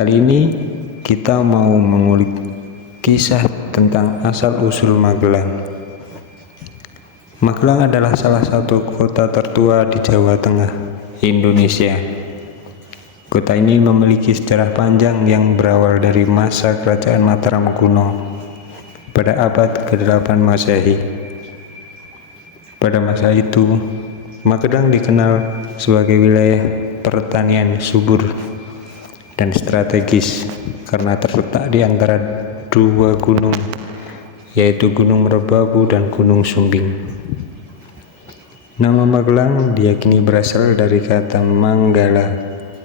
Kali ini kita mau mengulik kisah tentang asal-usul Magelang. Magelang adalah salah satu kota tertua di Jawa Tengah, Indonesia. Kota ini memiliki sejarah panjang yang berawal dari masa Kerajaan Mataram kuno pada abad ke-8 Masehi. Pada masa itu, Magelang dikenal sebagai wilayah pertanian subur dan strategis karena terletak di antara dua gunung, yaitu Gunung Merbabu dan Gunung Sumbing. Nama Magelang diyakini berasal dari kata Manggala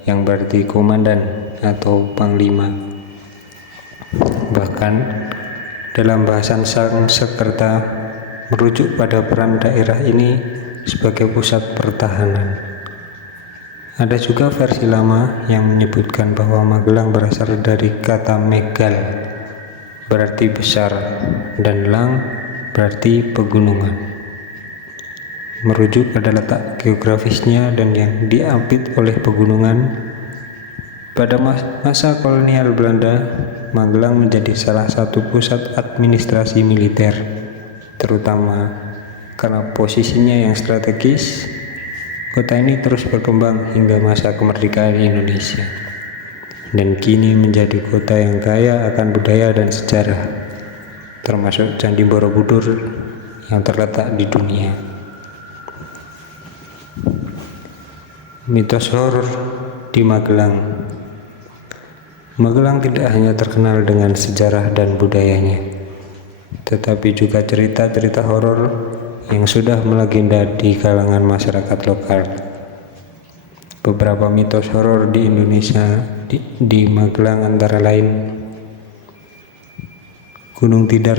yang berarti komandan atau panglima. Bahkan dalam bahasa Sanskerta merujuk pada peran daerah ini sebagai pusat pertahanan. Ada juga versi lama yang menyebutkan bahwa Magelang berasal dari kata Megal, berarti besar, dan Lang berarti pegunungan. Merujuk pada letak geografisnya dan yang diapit oleh pegunungan, pada masa kolonial Belanda, Magelang menjadi salah satu pusat administrasi militer, terutama karena posisinya yang strategis. Kota ini terus berkembang hingga masa kemerdekaan Indonesia, dan kini menjadi kota yang kaya akan budaya dan sejarah, termasuk Candi Borobudur yang terletak di dunia. Mitos horor di Magelang. Magelang tidak hanya terkenal dengan sejarah dan budayanya, tetapi juga cerita-cerita horor yang sudah melegenda di kalangan masyarakat lokal. Beberapa mitos horor di Indonesia di Magelang antara lain Gunung Tidar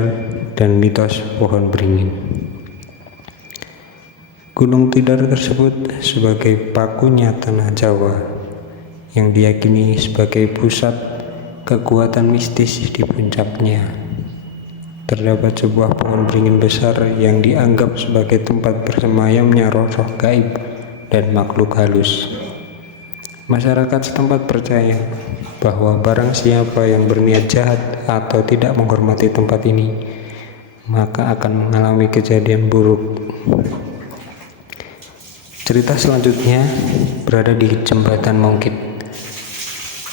dan mitos pohon beringin. Gunung Tidar tersebut sebagai pakunya tanah Jawa yang diyakini sebagai pusat kekuatan mistis di puncaknya. Terdapat sebuah pohon beringin besar yang dianggap sebagai tempat bersemayamnya roh-roh gaib dan makhluk halus. Masyarakat setempat percaya bahwa barang siapa yang berniat jahat atau tidak menghormati tempat ini, maka akan mengalami kejadian buruk. Cerita selanjutnya berada di Jembatan Mongkit.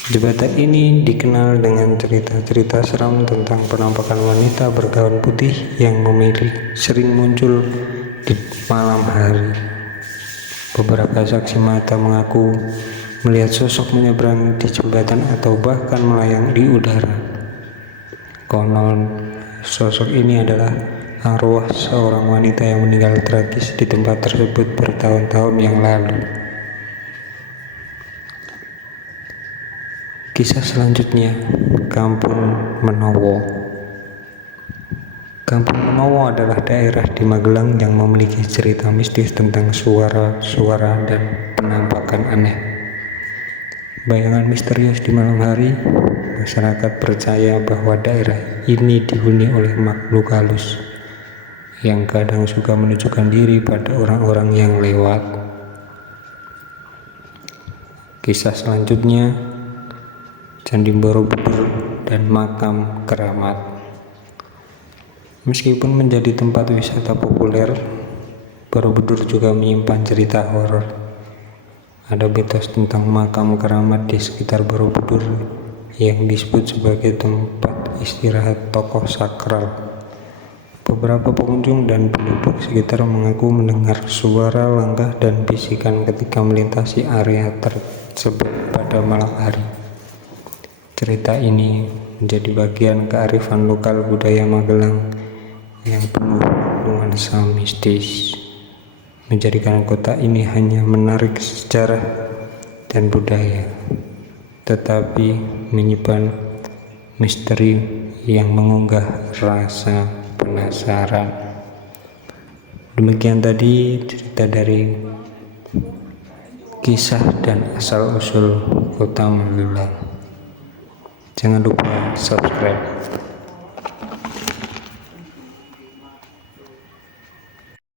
Jembatan ini dikenal dengan cerita-cerita seram tentang penampakan wanita bergaun putih yang sering muncul di malam hari. Beberapa saksi mata mengaku melihat sosok menyeberang di jembatan atau bahkan melayang di udara. Konon, sosok ini adalah arwah seorang wanita yang meninggal tragis di tempat tersebut bertahun-tahun yang lalu. Kisah selanjutnya, Kampung Menowo. Kampung Menowo adalah daerah di Magelang yang memiliki cerita mistis tentang suara-suara dan penampakan aneh. Bayangan misterius di malam hari, masyarakat percaya bahwa daerah ini dihuni oleh makhluk halus yang kadang suka menunjukkan diri pada orang-orang yang lewat. Kisah selanjutnya, Candi Borobudur dan makam keramat. Meskipun menjadi tempat wisata populer, Borobudur juga menyimpan cerita horor. Ada mitos tentang makam keramat di sekitar Borobudur yang disebut sebagai tempat istirahat tokoh sakral. Beberapa pengunjung dan penduduk sekitar mengaku mendengar suara langkah dan bisikan ketika melintasi area tersebut pada malam hari. Cerita ini menjadi bagian kearifan lokal budaya Magelang yang penuh nuansa mistis, menjadikan kota ini hanya menarik sejarah dan budaya, tetapi menyimpan misteri yang mengunggah rasa penasaran. Demikian tadi cerita dari kisah dan asal-usul kota Magelang. Jangan lupa subscribe.